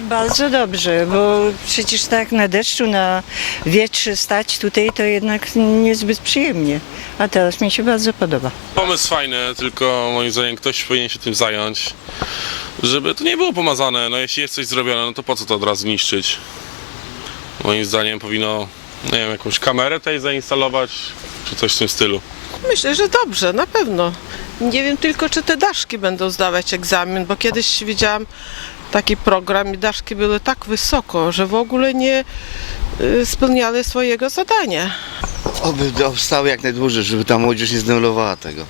Bardzo dobrze, bo przecież tak na deszczu, na wietrze stać tutaj to jednak niezbyt przyjemnie. A teraz mi się bardzo podoba. Pomysł fajny, tylko moim zdaniem ktoś powinien się tym zająć, żeby to nie było pomazane. No jeśli jest coś zrobione, no to po co to od razu niszczyć? Moim zdaniem powinno, nie wiem, jakąś kamerę tutaj zainstalować, czy coś w tym stylu. Myślę, że dobrze, na pewno. Nie wiem tylko, czy te daszki będą zdawać egzamin, bo kiedyś widziałam taki program i daszki były tak wysoko, że w ogóle nie y, spełniały swojego zadania. Oby powstały jak najdłużej, żeby ta młodzież nie zdemolowała tego.